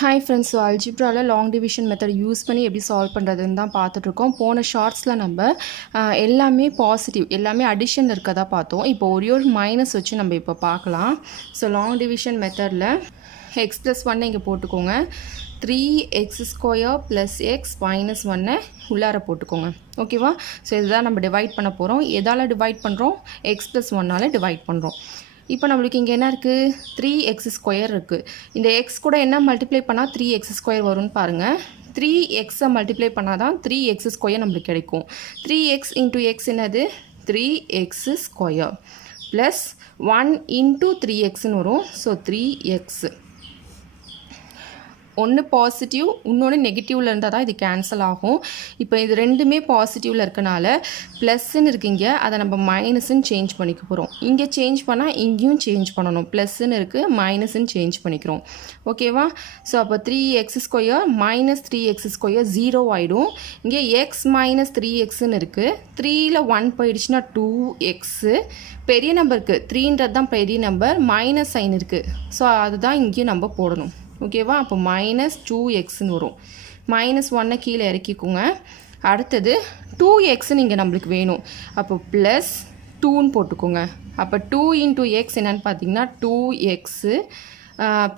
Hi friends, so அல்ஜிப்ராவில் long division method use பண்ணி எப்படி சால்வ் பண்ணுறதுன்னு தான் பார்த்துட்ருக்கோம். போன ஷார்ட்ஸில் நம்ம எல்லாமே பாசிட்டிவ், எல்லாமே அடிஷன் இருக்கதா பார்த்தோம். இப்போ ஒரு மைனஸ் வச்சு நம்ம இப்போ பார்க்கலாம். ஸோ லாங் டிவிஷன் மெத்தடில் எக்ஸ் ப்ளஸ் ஒன்னை இங்கே போட்டுக்கோங்க. 3x² + x - 1 உள்ளார போட்டுக்கோங்க. ஓகேவா? ஸோ இதுதான் நம்ம டிவைட் பண்ண போகிறோம். எதால் டிவைட் பண்ணுறோம்? எக்ஸ் ப்ளஸ் ஒன்னால் டிவைட் பண்ணுறோம். இப்போ நம்மளுக்கு இங்கே என்ன இருக்குது? 3x² இருக்குது. இந்த x கூட என்ன மல்டிப்ளை பண்ணால் 3x² வரும்னு பாருங்கள். 3xஐ மல்டிப்ளை பண்ணால் தான் 3x² நம்மளுக்கு கிடைக்கும். 3x × x என்னது? 3x² ப்ளஸ் 1 × 3xன்னு வரும். So 3x. ஒன்று பாசிட்டிவ், இன்னொன்று நெகட்டிவில் இருந்தால் தான் இது கேன்சல் ஆகும். இப்போ இது ரெண்டுமே பாசிட்டிவில் இருக்கனால ப்ளஸ்ன்னு இருக்குங்க, அதை நம்ம மைனஸ்ன்னு சேஞ்ச் பண்ணிக்க போகிறோம். இங்கே சேஞ்ச் பண்ணால் இங்கேயும் சேஞ்ச் பண்ணணும். ப்ளஸ்ன்னு இருக்குது, மைனஸ்ன்னு சேஞ்ச் பண்ணிக்கிறோம். ஓகேவா? ஸோ அப்போ 3x² - 3x² 0 ஆகிடும். இங்கே x - 3xன்னு இருக்குது. 3ல் 1 போயிடுச்சுன்னா 2x. பெரிய நம்பருக்கு 3ன்றது தான் பெரிய நம்பர், மைனஸ் சைன் இருக்குது. ஸோ அதுதான் இங்கேயும் நம்ம போடணும். ஓகேவா? அப்போ -2xன்னு வரும். -1 கீழே இறக்கிக்கோங்க. அடுத்தது 2xன்னு இங்கே நம்மளுக்கு வேணும். அப்போ ப்ளஸ் 2ன்னு போட்டுக்கோங்க. அப்போ 2 × x என்னன்னு பார்த்தீங்கன்னா 2x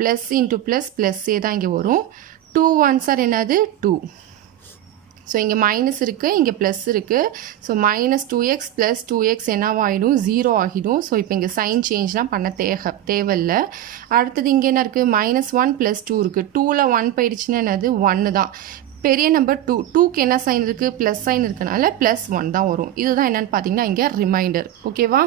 ப்ளஸ் இன்ட்டு ப்ளஸ் ப்ளஸ்ஸே தான் இங்கே வரும். 2 1s என்னது? 2. ஸோ இங்கே மைனஸ் இருக்குது, இங்கே ப்ளஸ் இருக்குது. So -2x + 2x என்னவாகிடும்? 0 ஆகிடும். ஸோ இப்போ இங்கே சைன் சேஞ்ச்லாம் பண்ண தேவையில்லை. அடுத்தது இங்கே என்ன இருக்குது? -1 + 2 இருக்குது. 2ல் 1 போயிடுச்சுன்னா என்னது? 1 தான். பெரிய நம்பர் 2. 2க்கு என்ன சைன் இருக்குது? ப்ளஸ் சைன் இருக்கனால +1 தான் வரும். இதுதான் என்னென்னு பார்த்தீங்கன்னா இங்கே ரிமைண்டர். ஓகேவா?